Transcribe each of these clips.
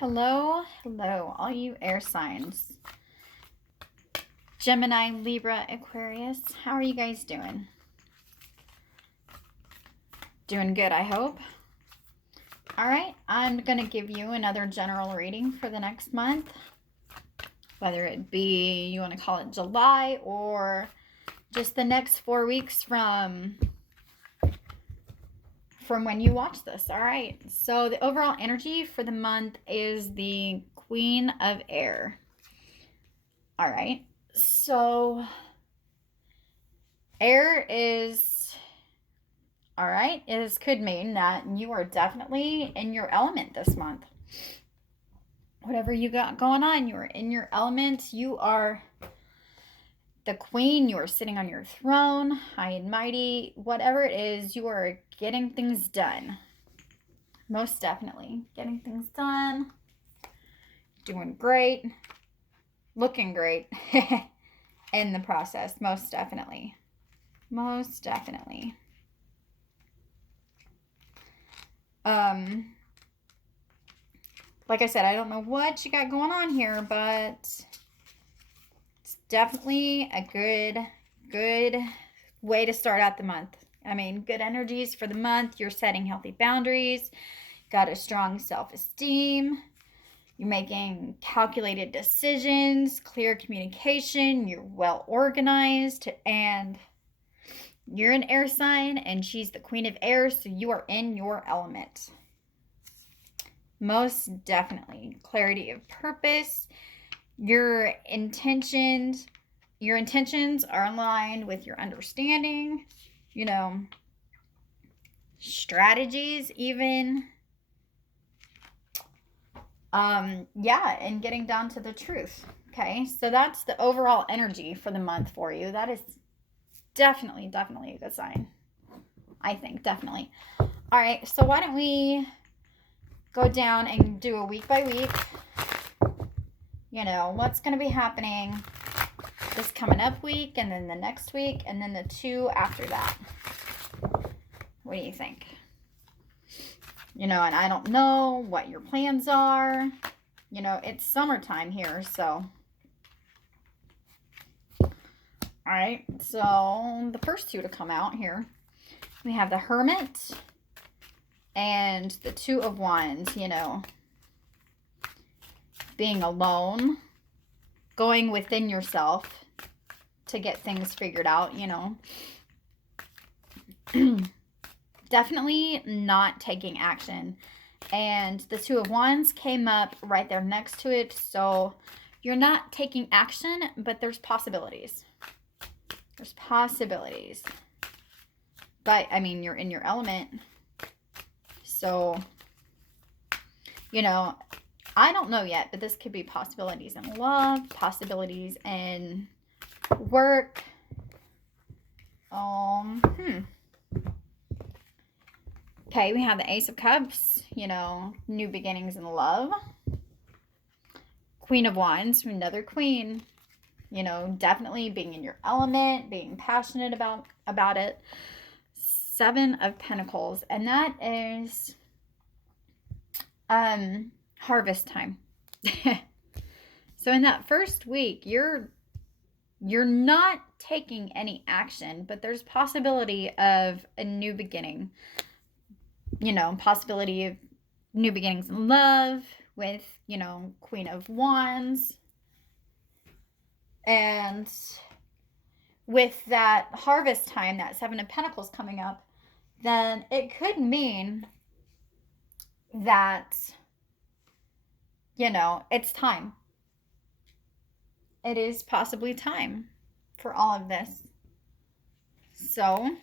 Hello, hello, all you air signs. Gemini, Libra, Aquarius. How are you guys doing? Doing good, I hope. All right, I'm going to give you another general reading for the next month. Whether it be, you want to call it July or just the next 4 weeks from when you watch this. All right, so the overall energy for the month is the Queen of Air. All right, so air is, all right, this could mean that you are definitely in your element this month. Whatever you got going on, you are in your element. You are the queen. You are sitting on your throne, high and mighty. Whatever it is, you are getting things done. Most definitely getting things done. Doing great. Looking great in the process. Most definitely. Most definitely. Like I said, I don't know what you got going on here, but it's definitely a good way to start out the month. I mean, good energies for the month. You're setting healthy boundaries, got a strong self-esteem, you're making calculated decisions, clear communication, you're well organized, and you're an air sign, and she's the queen of air, so you are in your element. Most definitely. Clarity of purpose. Your intentions are aligned with your understanding, strategies even. And getting down to the truth. Okay, so that's the overall energy for the month for you. That is definitely a good sign. I think, definitely. All right, so why don't we go down and do a week by week. What's going to be happening this coming up week, and then the next week, and then the 2 after that. What do you think? And I don't know what your plans are. It's summertime here, so. All right, so the first 2 to come out here, we have the Hermit and the 2 of Wands, being alone, going within yourself to get things figured out, Definitely not taking action. And the 2 of Wands came up right there next to it. So you're not taking action, but there's possibilities. There's possibilities. But, I mean, you're in your element. So, I don't know yet, but this could be possibilities in love, possibilities in work. Okay, we have the Ace of Cups, new beginnings in love. Queen of Wands, another queen, definitely being in your element, being passionate about it. 7 of Pentacles, and that is harvest time. So in that first week, you're not taking any action, but there's possibility of a new beginning. Possibility of new beginnings in love with, Queen of Wands. And with that harvest time, that 7 of Pentacles coming up, then it could mean that, it's time. It is possibly time for all of this. So,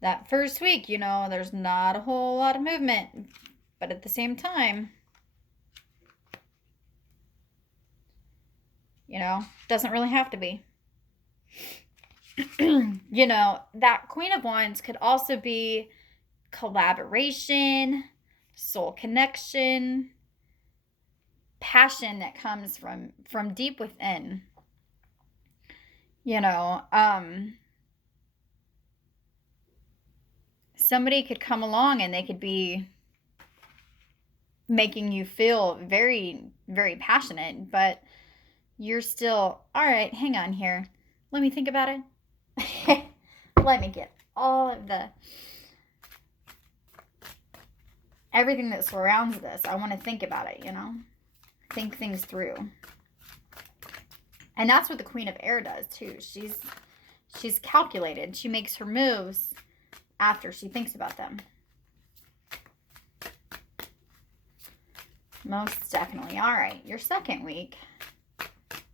that first week, there's not a whole lot of movement. But at the same time, doesn't really have to be. That Queen of Wands could also be collaboration, soul connection, passion that comes from deep within. somebody could come along and they could be making you feel very, very passionate, but you're still, all right, hang on here. Let me think about it. Let me get all of everything that surrounds this. I want to think about it, think things through. And that's what the Queen of Air does too. She's calculated. She makes her moves after she thinks about them. Most definitely. All right, your second week.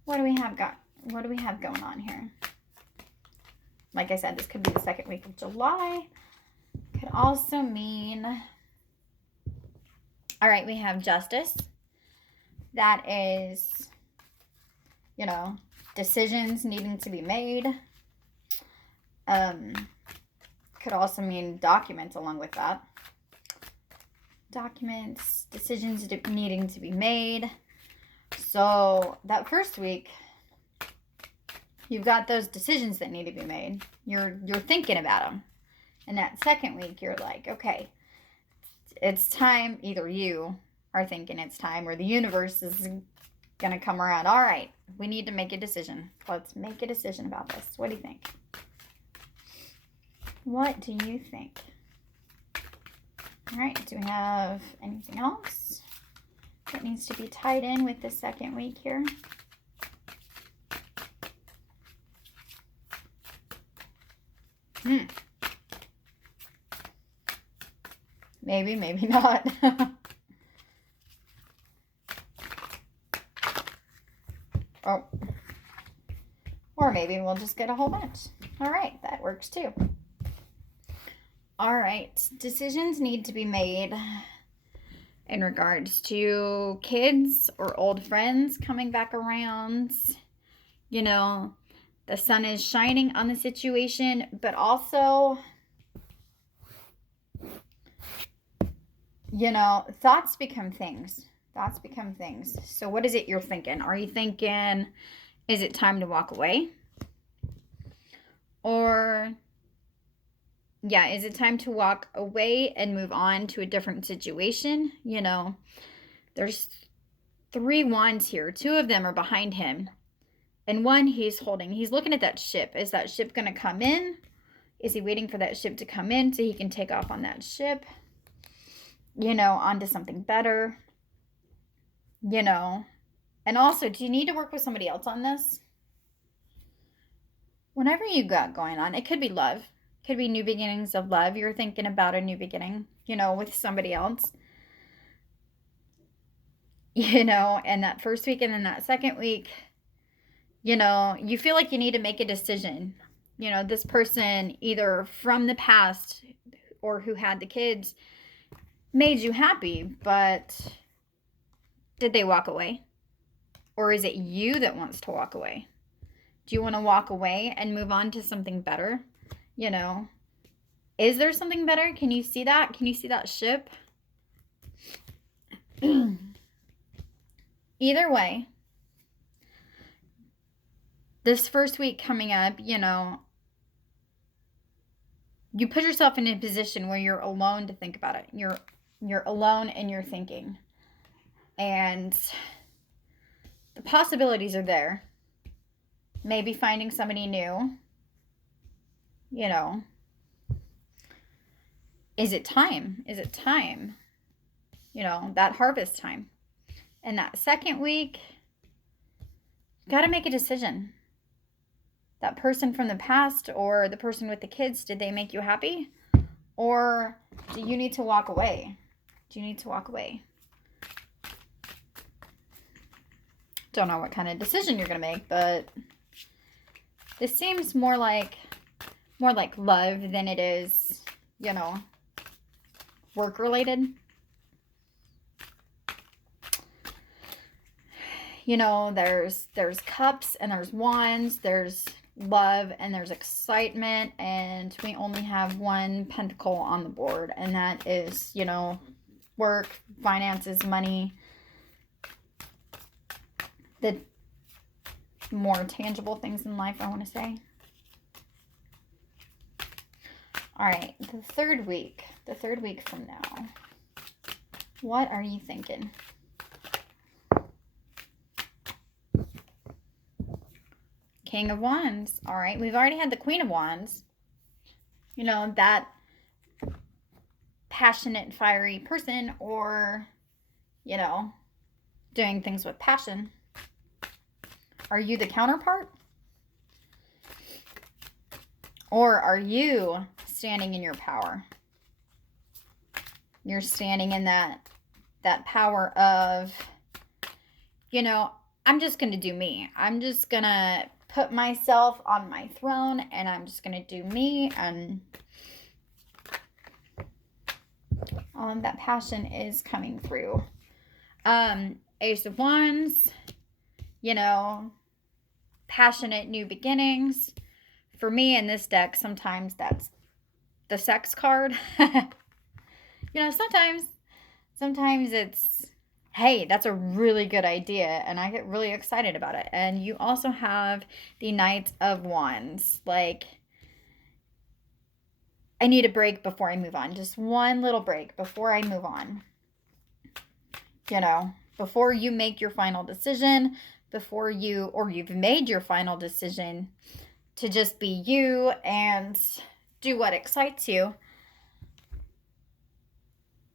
What do we have going on here? Like I said, this could be the second week of July. Could also mean, all right, we have Justice. That is, decisions needing to be made. Could also mean documents along with that. Documents, decisions needing to be made. So that first week, you've got those decisions that need to be made. You're thinking about them. And that second week, you're like, okay, it's time. Either you are thinking it's time, or the universe is going to come around. All right, we need to make a decision. Let's make a decision about this. What do you think? What do you think? All right, do we have anything else that needs to be tied in with the second week here? Maybe, maybe not. Oh. Or maybe we'll just get a whole bunch. All right, that works too. All right, decisions need to be made in regards to kids or old friends coming back around. The sun is shining on the situation, but also, thoughts become things. Thoughts become things. So what is it you're thinking? Are you thinking, is it time to walk away? Or, is it time to walk away and move on to a different situation? There's 3 wands here. 2 of them are behind him. And one he's holding. He's looking at that ship. Is that ship going to come in? Is he waiting for that ship to come in so he can take off on that ship? Onto something better. And also, do you need to work with somebody else on this? Whatever you got going on, it could be love. It could be new beginnings of love. You're thinking about a new beginning, with somebody else. And that first week and then that second week, you feel like you need to make a decision. This person either from the past or who had the kids made you happy, but did they walk away? Or is it you that wants to walk away? Do you want to walk away and move on to something better? Is there something better? Can you see that? Can you see that ship? Either way, this first week coming up, you put yourself in a position where you're alone to think about it. You're alone and you're thinking. And the possibilities are there. Maybe finding somebody new. Is it time? Is it time? That harvest time. And that second week, you got to make a decision. That person from the past or the person with the kids, did they make you happy? Or do you need to walk away? Do you need to walk away? Don't know what kind of decision you're going to make, but this seems more like love than it is, work related. There's cups and there's wands, there's love and there's excitement, and we only have 1 pentacle on the board, and that is, work, finances, money, the more tangible things in life, I want to say. All right, the third week from now. What are you thinking? King of Wands. All right, we've already had the Queen of Wands. You know, that passionate, fiery person, or, you know, doing things with passion. Are you the counterpart? Or are you standing in your power? You're standing in that power of, you know, I'm just going to do me. I'm just going to put myself on my throne and I'm just going to do me. And that passion is coming through. Ace of Wands, you know, passionate new beginnings. For me in this deck, sometimes that's the sex card. You know, sometimes it's, hey, that's a really good idea, and I get really excited about it. And you also have the Knight of Wands. Like, I need a break before I move on. Just one little break before I move on. You know, before you make your final decision, you've made your final decision to just be you and do what excites you.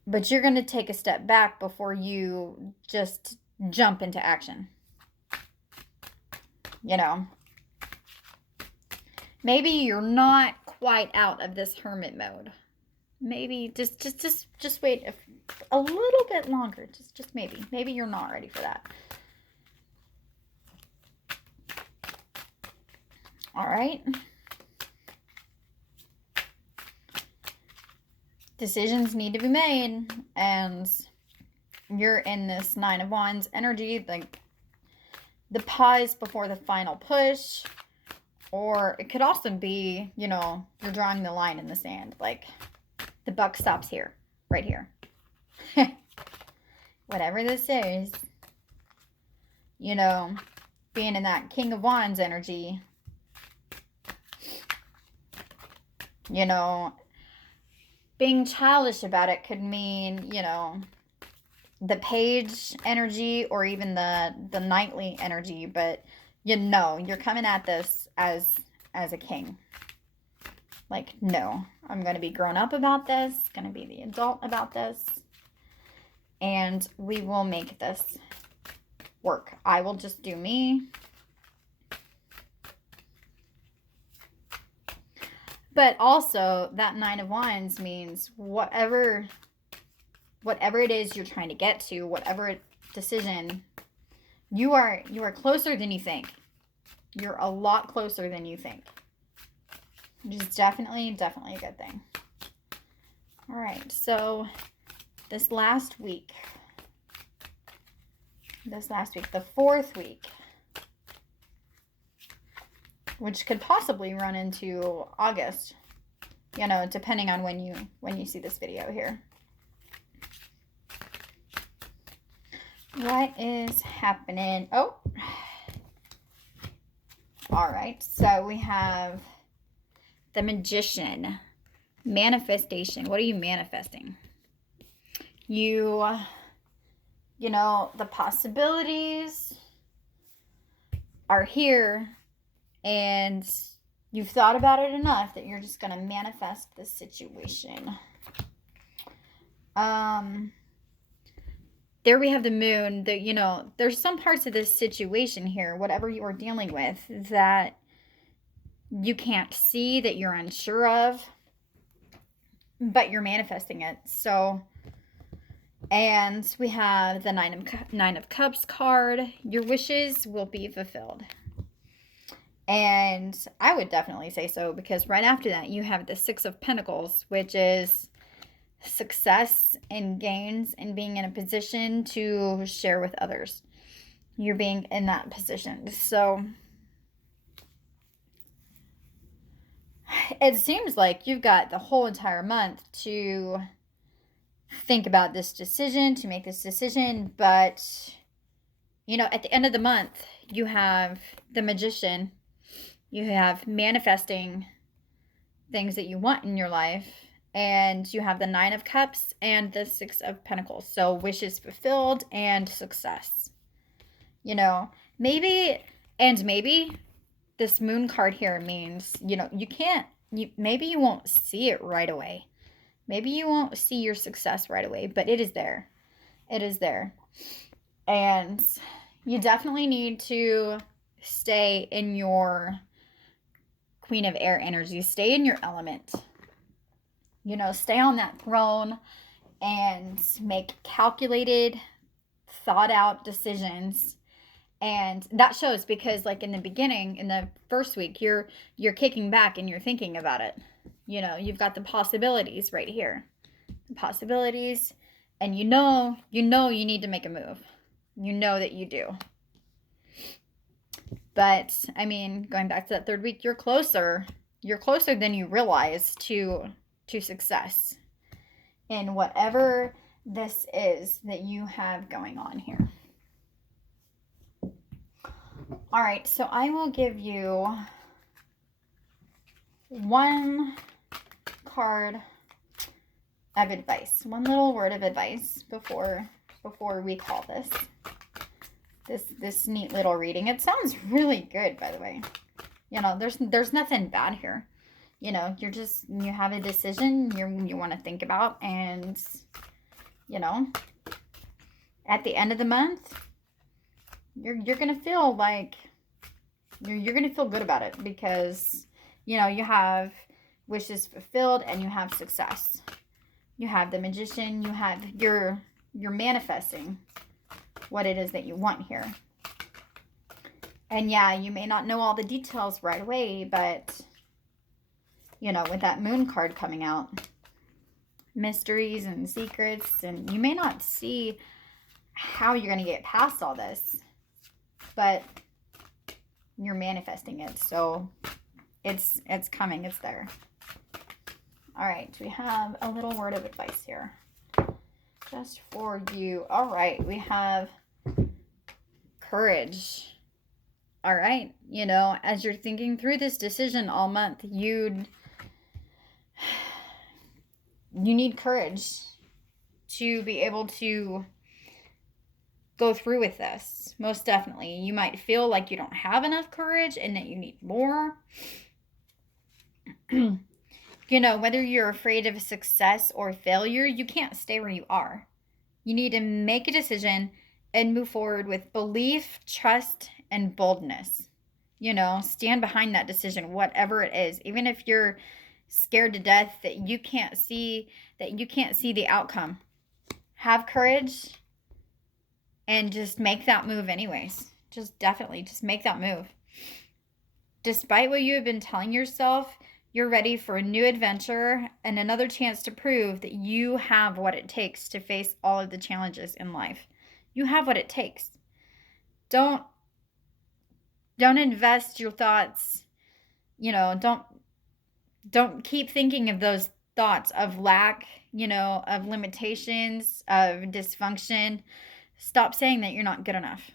But you're going to take a step back before you just jump into action. You know, maybe you're not quite out of this hermit mode. Maybe just wait a little bit longer. Just maybe. Maybe you're not ready for that. All right. Decisions need to be made, and you're in this Nine of Wands energy, like the pause before the final push. Or it could also be, you know, you're drawing the line in the sand, like the buck stops here, right here. Whatever this is, you know, being in that King of Wands energy, you know, being childish about it could mean, you know, the page energy or even the knightly energy, but you know, you're coming at this as a king. Like, no, I'm going to be grown up about this, going to be the adult about this, and we will make this work. I will just do me. But also, that Nine of Wands means whatever it is you're trying to get to, whatever decision, you are closer than you think. You're a lot closer than you think. Which is definitely a good thing. All right, so this last week, the fourth week, which could possibly run into August, you know, depending on when you see this video here. What is happening? Oh, all right. So we have the Magician, manifestation. What are you manifesting? You know, the possibilities are here, and you've thought about it enough that you're just going to manifest this situation. There we have the moon. You know, there's some parts of this situation here, whatever you are dealing with, that you can't see, that you're unsure of, but you're manifesting it. So, and we have the Nine of Cups card. Your wishes will be fulfilled. And I would definitely say so, because right after that, you have the Six of Pentacles, which is success and gains and being in a position to share with others. You're being in that position. So it seems like you've got the whole entire month to think about this decision, to make this decision. But, you know, at the end of the month, you have the Magician. You have manifesting things that you want in your life. And you have the Nine of Cups and the Six of Pentacles. So wishes fulfilled and success. You know, maybe this Moon card here means, maybe you won't see it right away. Maybe you won't see your success right away, but it is there. It is there. And you definitely need to stay in your Queen of Air energy. Stay in your element. Stay on that throne and make calculated, thought out decisions. And that shows because, like, in the beginning, in the first week, you're kicking back and you're thinking about it. You've got the possibilities right here. The possibilities, and you know you need to make a move. You know that you do. But, I mean, going back to that third week, you're closer. You're closer than you realize to success in whatever this is that you have going on here. All right, so I will give you one card of advice, one little word of advice before we call this neat little reading. It sounds really good, by the way. There's nothing bad here. You have a decision you want to think about, and at the end of the month, you're gonna feel like you're gonna feel good about it because you have wishes fulfilled and you have success. You have the Magician. You have you're manifesting what it is that you want here. And yeah, you may not know all the details right away, but with that Moon card coming out, mysteries and secrets, and you may not see how you're going to get past all this, but you're manifesting it. So it's coming. It's there. All right. We have a little word of advice here just for you. All right. We have courage. All right. As you're thinking through this decision all month, you need courage to be able to go through with this. Most definitely. You might feel like you don't have enough courage and that you need more. Whether you're afraid of success or failure, you can't stay where you are. You need to make a decision and move forward with belief, trust, and boldness. Stand behind that decision, whatever it is. Even if you're scared to death that you can't see the outcome. Have courage and just make that move anyways. Just make that move. Despite what you have been telling yourself, you're ready for a new adventure and another chance to prove that you have what it takes to face all of the challenges in life. You have what it takes. Don't invest your thoughts, don't keep thinking of those thoughts of lack, of limitations, of dysfunction. Stop saying that you're not good enough.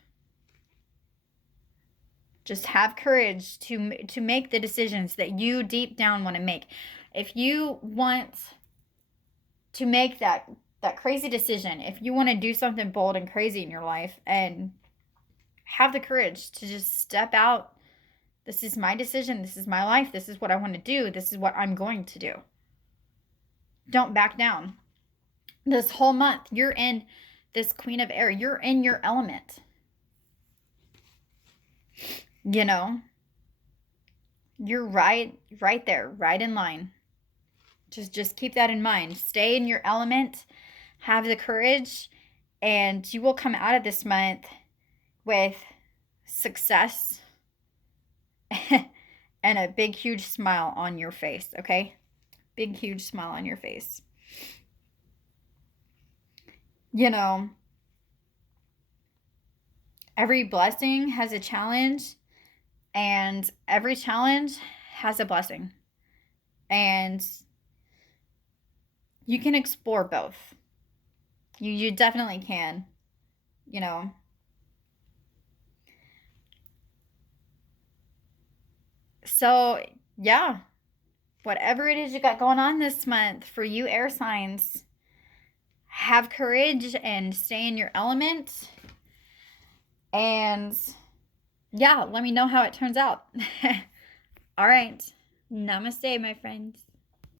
Just have courage to make the decisions that you deep down want to make. If you want to make that crazy decision, if you want to do something bold and crazy in your life, and have the courage to just step out. This is my decision. This is my life. This is what I want to do. This is what I'm going to do. Don't back down. This whole month, you're in this Queen of Air. You're in your element. You're right there, right in line. Just keep that in mind. Stay in your element. Have the courage, and you will come out of this month with success and a big, huge smile on your face, okay? Big, huge smile on your face. Every blessing has a challenge, and every challenge has a blessing. And you can explore both. You definitely can, So, yeah, whatever it is you got going on this month for you air signs, have courage and stay in your element. And yeah, let me know how it turns out. All right. Namaste, my friends.